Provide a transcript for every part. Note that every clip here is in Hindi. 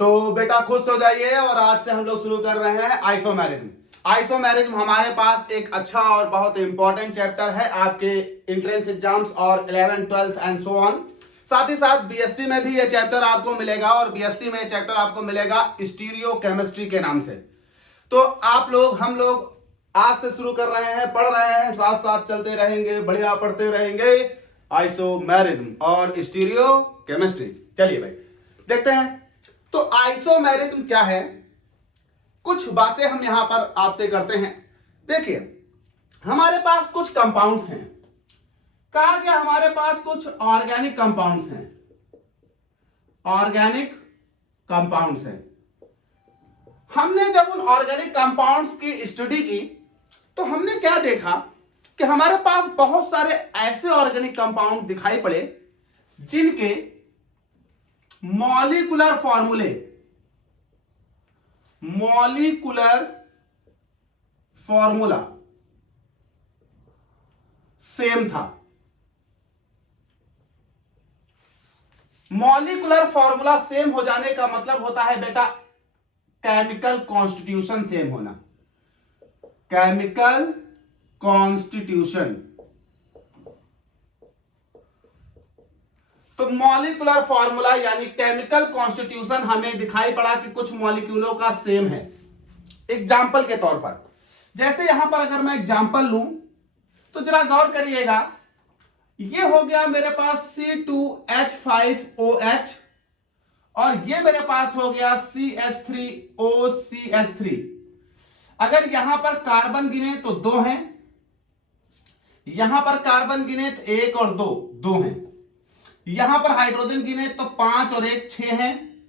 तो बेटा खुश हो जाइए और आज से हम लोग शुरू कर रहे हैं आइसोमेरिज्म। आइसोमेरिज्म हमारे पास एक अच्छा और बहुत इंपॉर्टेंट चैप्टर है आपके एंट्रेंस एग्जाम्स और 11th 12th and so on. साथ ही साथ बीएससी में भी ये चैप्टर आपको मिलेगा और बीएससी में चैप्टर आपको मिलेगा स्टीरियो केमिस्ट्री के नाम से। तो हम लोग आज से शुरू कर रहे हैं, पढ़ रहे हैं, साथ साथ चलते रहेंगे, बढ़िया पढ़ते रहेंगे आइसोमेरिज्म और स्टीरियो केमिस्ट्री। चलिए भाई देखते हैं। तो आइसोमेरिज्म क्या है, कुछ बातें हम यहां पर आपसे करते हैं। देखिए हमारे पास कुछ कंपाउंड्स हैं, कहा गया हमारे पास कुछ ऑर्गेनिक कंपाउंड्स हैं, ऑर्गेनिक कंपाउंड्स हैं। हमने जब उन ऑर्गेनिक कंपाउंड्स की स्टडी की तो हमने क्या देखा कि हमारे पास बहुत सारे ऐसे ऑर्गेनिक कंपाउंड दिखाई पड़े जिनके मॉलिक्यूलर फॉर्मूला सेम था। मॉलिक्यूलर फॉर्मूला सेम हो जाने का मतलब होता है बेटा केमिकल कॉन्स्टिट्यूशन सेम होना। केमिकल कॉन्स्टिट्यूशन, तो मॉलिक्यूलर फॉर्मूला यानी केमिकल कॉन्स्टिट्यूशन हमें दिखाई पड़ा कि कुछ मॉलिक्यूलों का सेम है। एग्जाम्पल के तौर पर जैसे यहां पर अगर मैं एग्जाम्पल लूं तो जरा गौर करिएगा, ये हो गया मेरे पास C2H5OH और ये मेरे पास हो गया CH3OCH3। अगर यहां पर कार्बन गिने तो 2 हैं, यहां पर कार्बन गिने तो 1 और 2 हैं, यहां पर हाइड्रोजन गिने तो 5 और 1 6 हैं,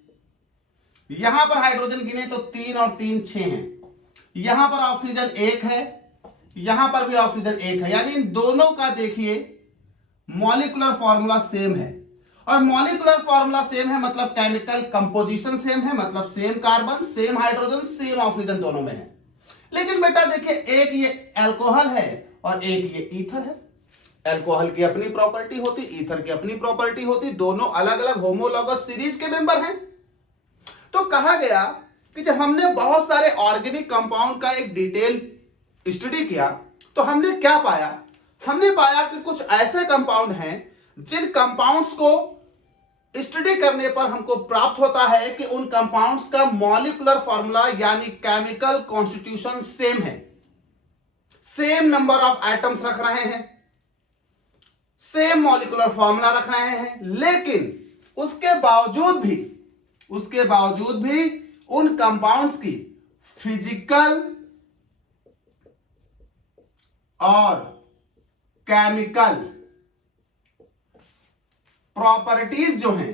यहां पर हाइड्रोजन गिने तो 3 और 3 6 हैं, यहां पर ऑक्सीजन 1 है, यहां पर भी ऑक्सीजन 1 है। यानी इन दोनों का देखिए मॉलिक्यूलर फॉर्मूला सेम है, और मॉलिक्यूलर फॉर्मूला सेम है मतलब केमिकल कंपोजिशन सेम है, मतलब same carbon, same hydrogen, same oxygen दोनों में है। लेकिन बेटा देखिए एक ये अल्कोहल है और एक ये ईथर है। अल्कोहल की अपनी प्रॉपर्टी होती, ईथर की अपनी प्रॉपर्टी होती, दोनों अलग अलग होमोलॉगस सीरीज के मेंबर हैं। तो कहा गया कि जब हमने बहुत सारे ऑर्गेनिक कंपाउंड का एक डिटेल स्टडी किया तो हमने क्या पाया, हमने पाया कि कुछ ऐसे कंपाउंड हैं जिन कंपाउंड्स को स्टडी करने पर हमको प्राप्त होता है कि उन कंपाउंड्स का मॉलिक्यूलर फॉर्मूला यानी केमिकल कॉन्स्टिट्यूशन सेम है, सेम नंबर ऑफ एटम्स रख रहे हैं, सेम मॉलिक्यूलर फॉर्मूला रख रहे हैं, लेकिन उसके बावजूद भी उन कंपाउंड्स की फिजिकल और केमिकल प्रॉपर्टीज जो हैं,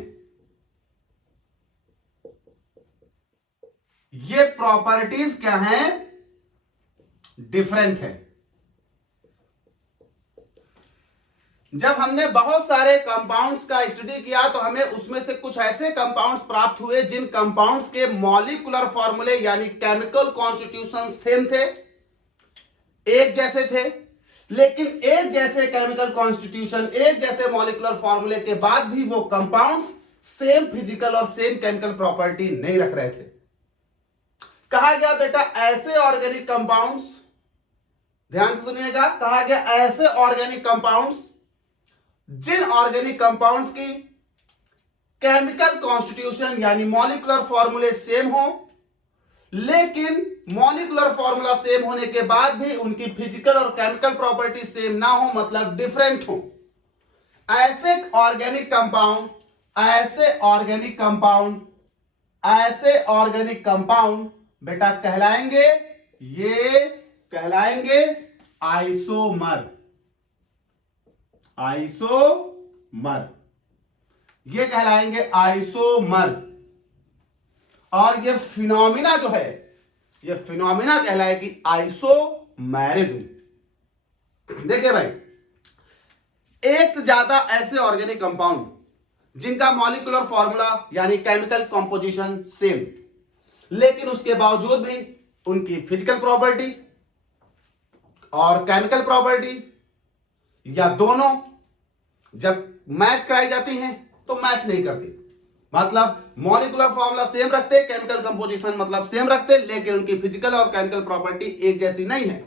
ये प्रॉपर्टीज क्या हैं, डिफरेंट है। जब हमने बहुत सारे कंपाउंड्स का स्टडी किया तो हमें उसमें से कुछ ऐसे कंपाउंड्स प्राप्त हुए जिन कंपाउंड्स के मॉलिक्यूलर फॉर्मूले यानी केमिकल कॉन्स्टिट्यूशन सेम थे, एक जैसे थे, लेकिन एक जैसे केमिकल कॉन्स्टिट्यूशन, एक जैसे मॉलिक्यूलर फॉर्मूले के बाद भी वो कंपाउंड्स सेम फिजिकल और सेम केमिकल प्रॉपर्टी नहीं रख रहे थे। कहा गया बेटा ऐसे ऑर्गेनिक कंपाउंड्स, ध्यान से सुनिएगा, कहा गया ऐसे ऑर्गेनिक कंपाउंड्स जिन ऑर्गेनिक कंपाउंड्स की केमिकल कॉन्स्टिट्यूशन यानी मॉलिक्यूलर फॉर्मूले सेम हो, लेकिन मॉलिक्यूलर फॉर्मूला सेम होने के बाद भी उनकी फिजिकल और केमिकल प्रॉपर्टी सेम ना हो, मतलब डिफरेंट हो, ऐसे ऑर्गेनिक कंपाउंड बेटा कहलाएंगे, ये कहलाएंगे आइसोमर। ये कहलाएंगे आइसोमर। और ये फिनोमिना जो है, ये फिनोमिना कहलाएगी आइसोमेरिज्म। देखिए भाई, एक से ज्यादा ऐसे ऑर्गेनिक कंपाउंड जिनका मॉलिक्यूलर फॉर्मूला यानी केमिकल कंपोजिशन सेम, लेकिन उसके बावजूद भी उनकी फिजिकल प्रॉपर्टी और केमिकल प्रॉपर्टी या दोनों जब मैच कराई जाती हैं तो मैच नहीं करती, मतलब मॉलिक्यूलर फॉर्मूला सेम रखते, केमिकल कंपोजिशन मतलब सेम रखते, लेकिन उनकी फिजिकल और केमिकल प्रॉपर्टी एक जैसी नहीं है।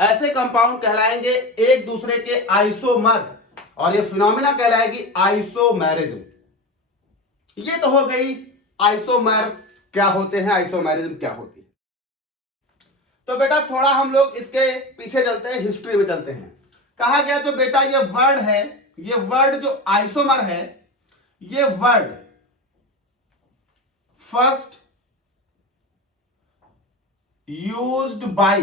ऐसे कंपाउंड कहलाएंगे एक दूसरे के आइसोमर, और ये फिनोमिना कहलाएगी आइसोमेरिज्म। ये तो हो गई आइसोमर क्या होते हैं, आइसोमेरिज्म क्या होती है। तो बेटा थोड़ा हम लोग इसके पीछे चलते हैं, हिस्ट्री में चलते हैं। कहा गया जो बेटा ये वर्ड है, ये वर्ड जो आइसोमर है, ये वर्ड फर्स्ट यूज्ड बाय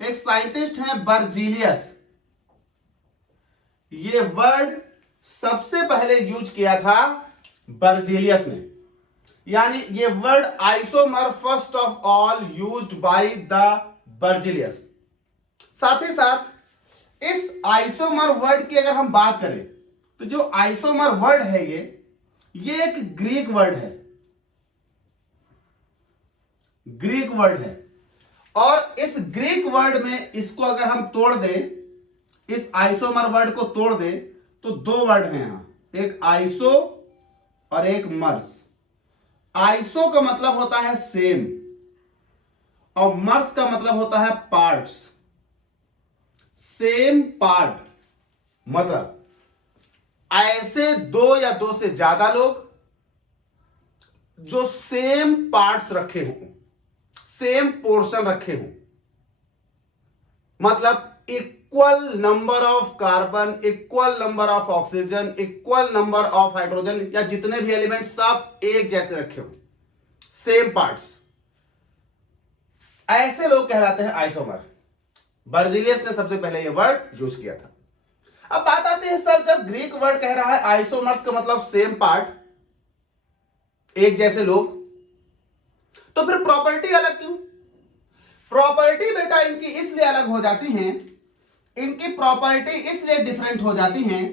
एक साइंटिस्ट हैं बर्जीलियस। ये वर्ड सबसे पहले यूज किया था बर्जीलियस ने, यानी ये word isomer first of all used by the Berzelius. साथ ही साथ इस आइसोमर वर्ड की अगर हम बात करें तो जो आइसोमर वर्ड है ये एक ग्रीक वर्ड है, ग्रीक वर्ड है। और इस ग्रीक वर्ड में इसको अगर हम तोड़ दें, इस आइसोमर वर्ड को तोड़ दें, तो दो वर्ड हैं यहां, एक आइसो और एक मर्स। आइसो का मतलब होता है सेम और मर्स का मतलब होता है पार्ट्स। सेम पार्ट मतलब ऐसे दो या दो से ज्यादा लोग जो सेम पार्ट्स रखे हों, सेम पोर्शन रखे हों, मतलब equal number of carbon, equal number of oxygen, equal number of hydrogen, या जितने भी एलिमेंट सब एक जैसे रखे हो, सेम पार्ट्स, ऐसे लोग कहलाते हैं आइसोमर। बर्जीलियस ने सबसे पहले यह वर्ड यूज किया था। अब बात आती है सर, जब ग्रीक वर्ड कह रहा है आइसोमर्स का मतलब सेम पार्ट, एक जैसे लोग, तो फिर प्रॉपर्टी अलग क्यों? प्रॉपर्टी बेटा इनकी इसलिए अलग हो जाती हैं, इनकी प्रॉपर्टी इसलिए डिफरेंट हो जाती हैं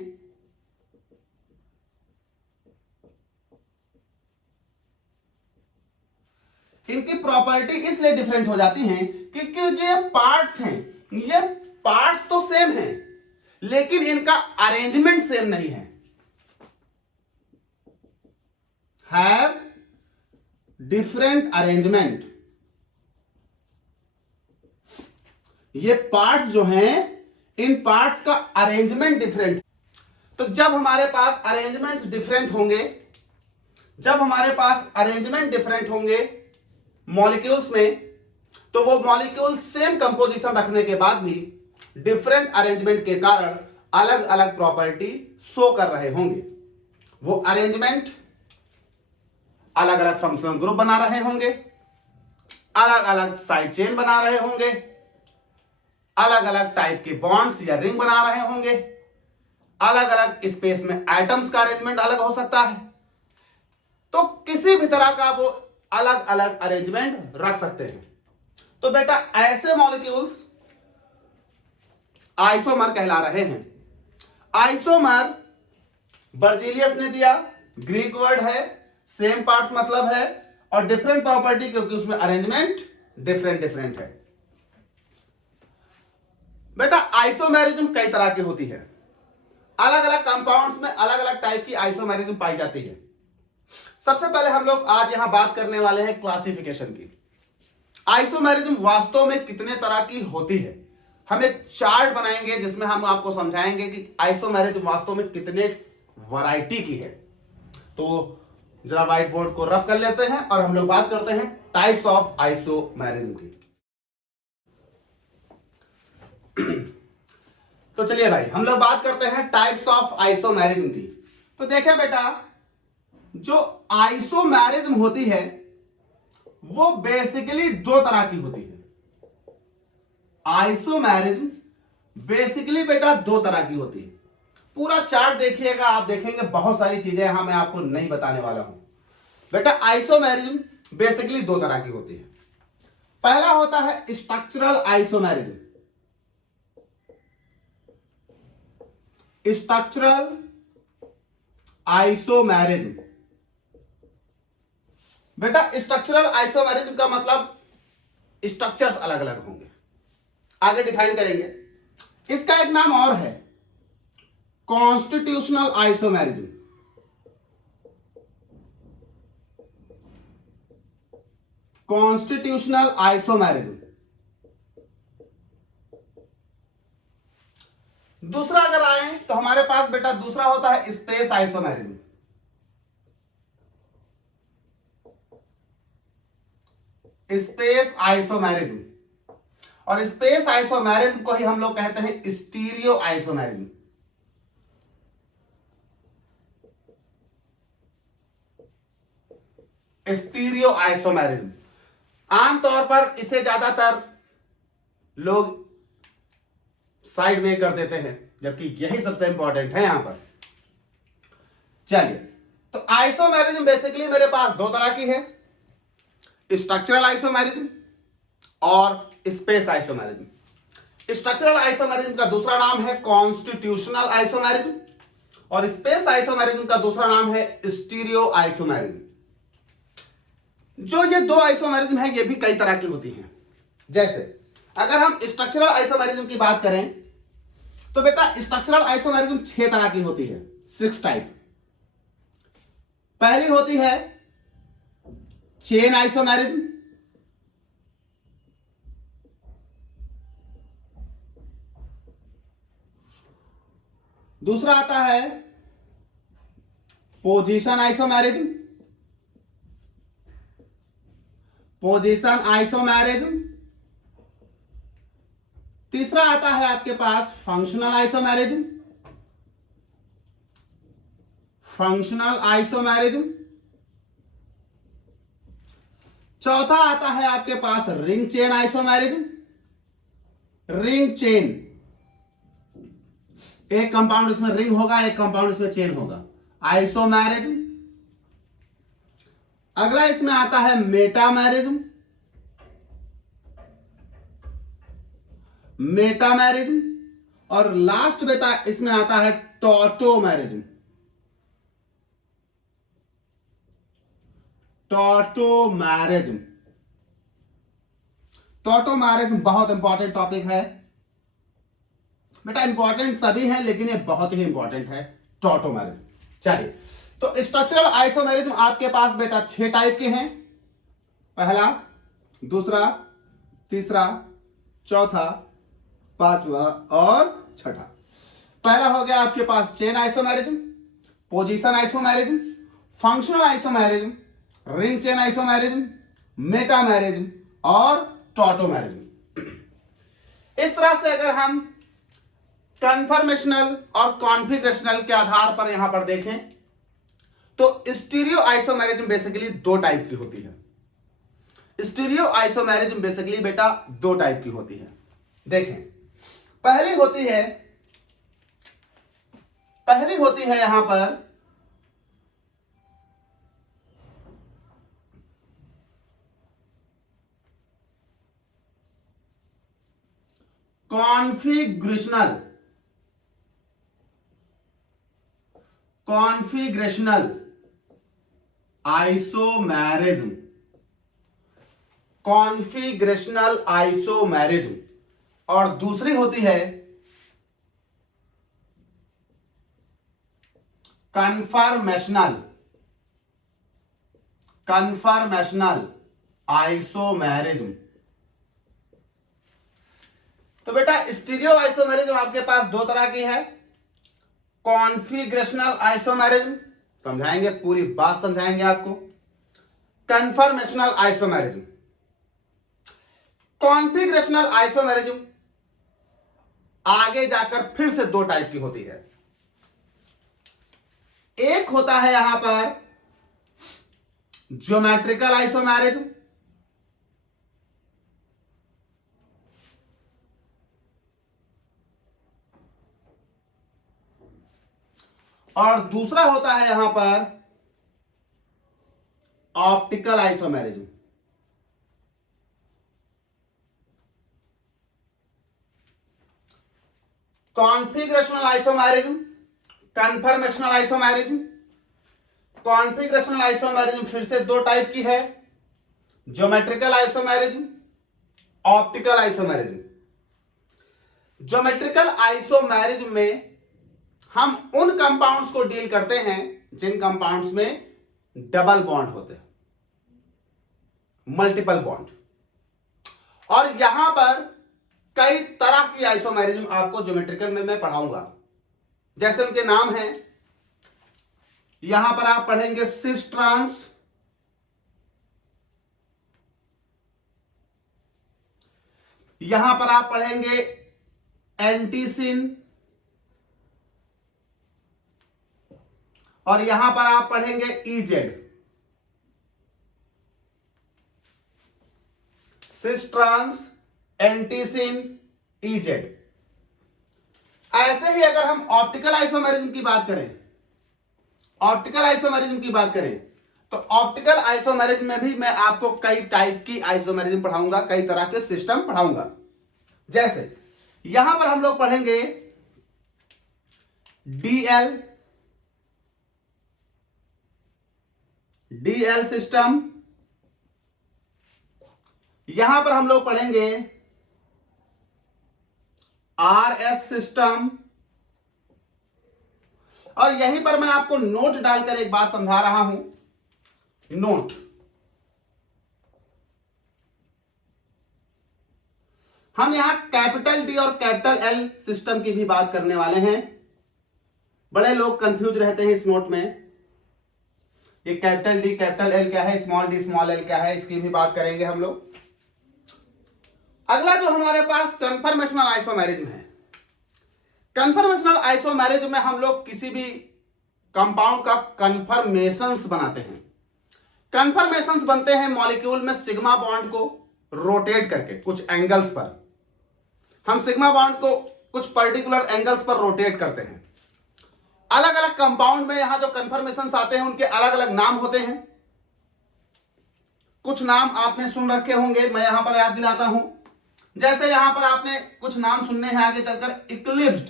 इनकी प्रॉपर्टी इसलिए डिफरेंट हो जाती हैं क्योंकि जो ये पार्ट्स हैं, ये पार्ट्स तो सेम हैं लेकिन इनका अरेंजमेंट सेम नहीं है। Have different arrangement. ये पार्ट्स जो हैं, इन पार्ट्स का अरेंजमेंट डिफरेंट। तो जब हमारे पास अरेंजमेंट्स डिफरेंट होंगे, जब हमारे पास अरेंजमेंट डिफरेंट होंगे मॉलिक्यूल्स में, तो वो मॉलिक्यूल सेम कंपोजिशन रखने के बाद भी डिफरेंट अरेंजमेंट के कारण अलग अलग प्रॉपर्टी शो कर रहे होंगे। वो अरेंजमेंट अलग अलग फंक्शनल ग्रुप बना रहे होंगे, अलग अलग साइड चेन बना रहे होंगे, अलग अलग टाइप के बॉन्ड्स या रिंग बना रहे होंगे, अलग अलग स्पेस में एटम्स का अरेंजमेंट अलग हो सकता है। तो किसी भी तरह का वो अलग अलग अरेंजमेंट रख सकते हैं। तो बेटा ऐसे मॉलिक्यूल्स आइसोमर कहला रहे हैं। आइसोमर बर्जीलियस ने दिया, ग्रीक वर्ड है, सेम पार्ट्स मतलब है, और डिफरेंट प्रॉपर्टी क्योंकि उसमें अरेंजमेंट डिफरेंट डिफरेंट है। बेटा आइसोमेरिज्म कई तरह की होती है, अलग अलग कंपाउंड्स में अलग अलग टाइप की आइसोमेरिज्म पाई जाती है। सबसे पहले हम लोग आज यहां बात करने वाले हैं क्लासिफिकेशन की। आइसोमेरिज्म वास्तव में कितने तरह की होती है, हम एक चार्ट बनाएंगे जिसमें हम आपको समझाएंगे कि आइसोमेरिज्म वास्तव में कितने वैरायटी की है। तो जरा व्हाइट बोर्ड को रफ कर लेते हैं और हम लोग बात करते हैं टाइप्स ऑफ आइसोमेरिज्म की। तो चलिए भाई हम लोग बात करते हैं टाइप्स ऑफ आइसोमेरिज्म की। तो देखिए बेटा, जो आइसोमेरिज्म होती है वो बेसिकली दो तरह की होती है। आइसोमेरिज्म बेसिकली बेटा दो तरह की होती है। पूरा चार्ट देखिएगा, आप देखेंगे बहुत सारी चीजें यहां मैं आपको नहीं बताने वाला हूं। बेटा आइसोमेरिज्म बेसिकली दो तरह की होती है। पहला होता है स्ट्रक्चरल आइसोमेरिज्म। स्ट्रक्चरल आइसोमेरिज्म, बेटा स्ट्रक्चरल आइसोमेरिज्म का मतलब स्ट्रक्चर्स अलग अलग होंगे, आगे डिफाइन करेंगे। इसका एक नाम और है कॉन्स्टिट्यूशनल आइसोमेरिज्म। Constitutional isomerism. दूसरा अगर आए तो हमारे पास बेटा दूसरा होता है स्पेस आइसोमेरिज्म। स्पेस आइसोमेरिज्म, और स्पेस आइसोमेरिज्म को ही हम लोग कहते हैं स्टीरियो आइसोमेरिज्म। स्टीरियो आइसोमेरिज्म आमतौर पर इसे ज्यादातर लोग साइड में कर देते हैं, जबकि यही सबसे इंपॉर्टेंट है यहां पर। चलिए, तो आइसोमेरिज्म बेसिकली मेरे पास दो तरह की है, स्ट्रक्चरल आइसोमेरिज्म और स्पेस आइसोमेरिज्म। स्ट्रक्चरल आइसोमेरिज्म का दूसरा नाम है कॉन्स्टिट्यूशनल आइसोमेरिज्म, और स्पेस आइसोमेरिज्म का दूसरा नाम है स्टीरियो आइसोमेरिज्म। जो ये दो आइसोमेरिज्म है ये भी कई तरह की होती हैं। जैसे अगर हम स्ट्रक्चरल आइसोमेरिज्म की बात करें तो बेटा स्ट्रक्चरल आइसोमेरिज्म 6 तरह की होती है, 6 टाइप। पहली होती है चेन आइसोमेरिज्म, दूसरा आता है पोजीशन आइसोमेरिज्म, पोजीशन आइसोमेरिज्म, तीसरा आता है आपके पास फंक्शनल आइसोमेरिज्म, फंक्शनल आइसोमेरिज्म, चौथा आता है आपके पास ring chain isomerism. Ring chain, एक कंपाउंड इसमें रिंग होगा, एक कंपाउंड इसमें चेन होगा, आइसोमेरिज्म। अगला इसमें आता है मेटामेरिज्म, मेटामेरिज्म, और लास्ट बेटा इसमें आता है टॉटोमेरिज्म। टॉटोमेरिज्म, टॉटोमेरिज्म बहुत इंपॉर्टेंट टॉपिक है बेटा, इंपॉर्टेंट सभी हैं लेकिन ये बहुत ही इंपॉर्टेंट है टॉटोमेरिज्म। चलिए, तो स्ट्रक्चरल आइसोमेरिज्म आपके पास बेटा 6 टाइप के हैं, पहला, दूसरा, तीसरा, चौथा, पांचवा और छठा। पहला हो गया आपके पास chain isomerism, position isomerism, functional isomerism, ring chain isomerism, metamerism और टॉटोमेरिज्म। इस तरह से अगर हम कन्फर्मेशनल और कॉन्फिगरेशनल के आधार पर यहां पर देखें तो स्टीरियो आइसोमेरिज्म बेसिकली 2 टाइप की होती है। स्टीरियो आइसोमेरिज्म बेसिकली बेटा 2 टाइप की होती है। देखें, पहली होती है यहां पर कॉन्फिगरेशनल आइसोमेरिज्म, कॉन्फिगरेशनल आइसोमेरिज्म, और दूसरी होती है कन्फर्मेशनल आइसोमेरिज्म। तो बेटा स्टीरियो आइसोमेरिज्म आपके पास 2 तरह की है, कॉन्फिगरेशनल आइसोमेरिज्म, समझाएंगे, पूरी बात समझाएंगे आपको, कन्फर्मेशनल आइसोमेरिज्म। कॉन्फिगरेशनल आइसोमेरिज्म आगे जाकर फिर से 2 टाइप की होती है। एक होता है यहां पर ज्योमेट्रिकल आइसोमेरिज्म, और दूसरा होता है यहां पर optical isomerism. Configurational isomerism, conformational isomerism. Configurational isomerism फिर से 2 टाइप की है, geometrical isomerism, optical isomerism. Geometrical isomerism में हम उन कंपाउंड्स को डील करते हैं जिन कंपाउंड्स में डबल बॉन्ड होते हैं। Multiple bond. और यहां पर कई तरह की आइसोमेरिज्म आपको ज्योमेट्रिकल में मैं पढ़ाऊंगा, जैसे उनके नाम हैं। यहां पर आप पढ़ेंगे सिस ट्रांस, यहां पर आप पढ़ेंगे एंटीसिन, और यहां पर आप पढ़ेंगे E Z. Cis trans, anti syn, E Z. ऐसे ही अगर हम ऑप्टिकल आइसोमेरिज्म की बात करें, ऑप्टिकल आइसोमेरिज्म की बात करें, तो ऑप्टिकल आइसोमेरिज्म में भी मैं आपको कई टाइप की आइसोमेरिज्म पढ़ाऊंगा, कई तरह के सिस्टम पढ़ाऊंगा। जैसे यहां पर हम लोग पढ़ेंगे डीएल, डीएल सिस्टम। यहां पर हम लोग पढ़ेंगे आरएस सिस्टम। और यहीं पर मैं आपको नोट डालकर एक बात समझा रहा हूं, नोट। हम यहां कैपिटल डी और कैपिटल एल सिस्टम की भी बात करने वाले हैं। बड़े लोग कंफ्यूज रहते हैं इस नोट में, ये कैपिटल डी कैपिटल एल क्या है, स्मॉल डी स्मॉल एल क्या है, इसकी भी बात करेंगे हम लोग। अगला जो हमारे पास कन्फर्मेशनल आइसोमेरिज्म है। कन्फर्मेशनल आइसोमेरिज्म में हम लोग किसी भी कंपाउंड का कन्फर्मेशंस बनाते हैं। कन्फर्मेशंस बनते हैं मॉलिक्यूल में सिग्मा बॉन्ड को रोटेट करके कुछ एंगल्स पर। हम सिग्मा बॉन्ड को कुछ पर्टिकुलर एंगल्स पर रोटेट करते हैं। अलग अलग कंपाउंड में यहां जो कन्फर्मेशंस आते हैं उनके अलग अलग नाम होते हैं। कुछ नाम आपने सुन रखे होंगे, मैं यहां पर याद दिलाता हूं। जैसे यहां पर आपने कुछ नाम सुनने हैं आगे चलकर, इक्लिप्स्ड,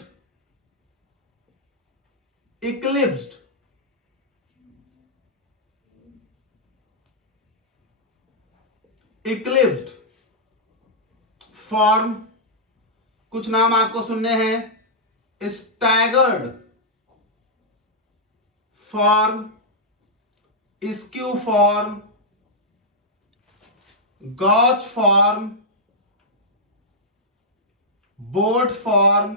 इक्लिप्स्ड, इक्लिप्स्ड फॉर्म। कुछ नाम आपको सुनने हैं, staggered form, skew form, gauche form, boat form,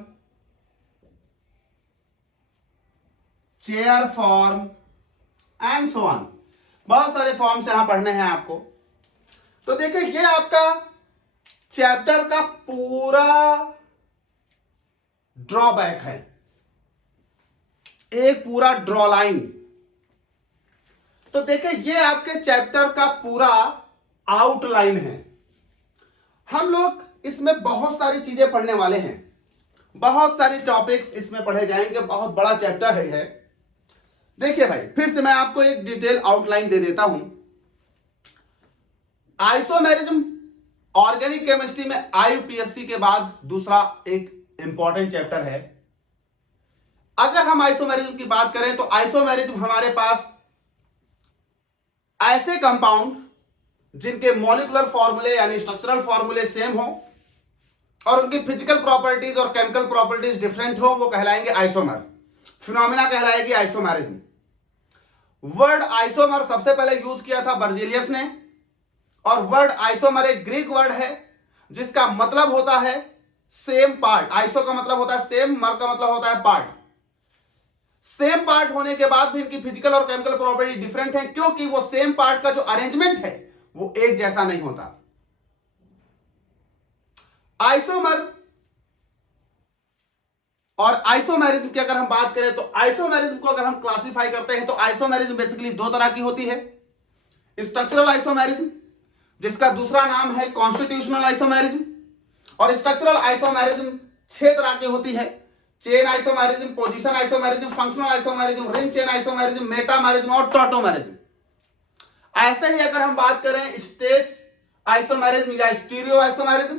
chair form and so on. बहुत सारे फॉर्म्स यहां पढ़ने हैं आपको। तो देखिए ये आपका चैप्टर का पूरा ड्रॉबैक है, एक पूरा ड्रॉ लाइन। तो देखिए ये आपके चैप्टर का पूरा आउटलाइन है। हम लोग इसमें बहुत सारी चीजें पढ़ने वाले हैं, बहुत सारी टॉपिक्स इसमें पढ़े जाएंगे, बहुत बड़ा चैप्टर है। देखिए भाई, फिर से मैं आपको एक डिटेल आउटलाइन दे देता हूं। आइसोमेरिज्म ऑर्गेनिक केमिस्ट्री में आईयूपीएससी के बाद दूसरा एक इंपॉर्टेंट चैप्टर है। अगर हम आइसोमेरिज्म की बात करें तो आइसोमेरिज्म हमारे पास ऐसे कंपाउंड जिनके मॉलिक्यूलर फॉर्मूले यानी स्ट्रक्चरल फॉर्मूले सेम हो और उनकी फिजिकल प्रॉपर्टीज और केमिकल प्रॉपर्टीज डिफरेंट हो, वो कहलाएंगे आइसोमर। फिनोमिना कहलाएगी आइसोमेरिज्म। वर्ड आइसोमर सबसे पहले यूज किया था बर्जीलियस ने, और वर्ड आइसोमर एक ग्रीक वर्ड है जिसका मतलब होता है सेम पार्ट। आइसो का मतलब होता है सेम, मर का मतलब होता है पार्ट। सेम पार्ट होने के बाद भी इनकी फिजिकल और केमिकल प्रॉपर्टी डिफरेंट है, क्योंकि वो सेम पार्ट का जो अरेंजमेंट है वो एक जैसा नहीं होता। आइसोमर और आइसोमेरिज्म की अगर हम बात करें तो आइसोमेरिज्म को अगर हम क्लासिफाई करते हैं तो आइसोमेरिज्म बेसिकली दो तरह की होती है। स्ट्रक्चरल आइसोमेरिज्म, जिसका दूसरा नाम है कॉन्स्टिट्यूशनल आइसोमेरिज्म, और स्ट्रक्चरल आइसोमेरिज्म 6 तरह की होती है। Chain isomerism, position isomerism, functional isomerism, ring chain isomerism, metamerism और टॉटोमेरिज्म। ऐसे ही अगर हम बात करें स्टेस आइसोमेरिज्म या स्टीरियो आइसोमेरिज्म,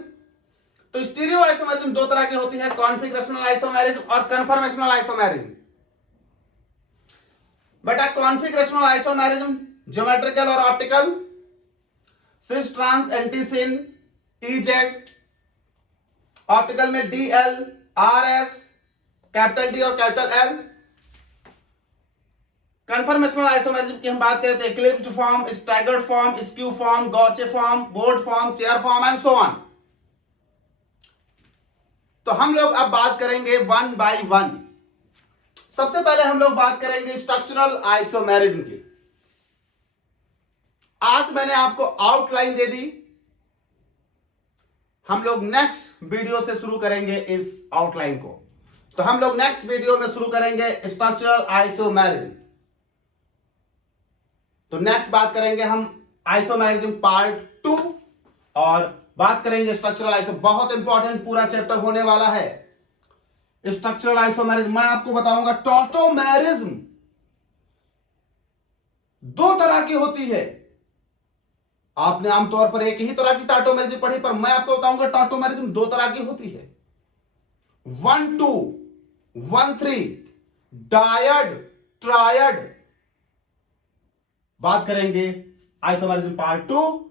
तो स्टीरियो आइसोमेरिज्म 2 तरह की होती है, कॉन्फिगरेशनल आइसोमेरिज्म और कन्फर्मेशनल आइसोमेरिज्म। बेटा कॉन्फिगरेशनल आइसोमेरिज्म ज्योमेट्रिकल और optical, cis trans, anti syn, E Z. Optical में डीएल, आरएस, कैपिटल डी और कैपिटल एल। कन्फर्मेशनल आइसोमेरिज्म की हम बात करें तो eclipsed form, staggered form, skew form, गॉचे form, board form, chair form and so on. तो हम लोग अब बात करेंगे वन बाय वन। सबसे पहले हम लोग बात करेंगे स्ट्रक्चरल आइसोमेरिज्म की। आज मैंने आपको आउटलाइन दे दी, हम लोग नेक्स्ट वीडियो से शुरू करेंगे इस आउटलाइन को। तो हम लोग नेक्स्ट वीडियो में शुरू करेंगे स्ट्रक्चरल आइसोमेरिज्म। तो नेक्स्ट बात करेंगे हम आइसोमेरिज्म पार्ट 2 और बात करेंगे स्ट्रक्चरल आइसो। बहुत इंपॉर्टेंट पूरा चैप्टर होने वाला है स्ट्रक्चरल आइसोमेरिज्म। मैं आपको बताऊंगा टॉटोमेरिज्म 2 तरह की होती है। आपने आमतौर पर एक ही तरह की टॉटोमेरिज्म पढ़ी, पर मैं आपको बताऊंगा टॉटोमेरिज्म 2 तरह की होती है। 1-2, 1-3, डायड, ट्रायड। बात करेंगे आइसोमेरिज्म पार्ट 2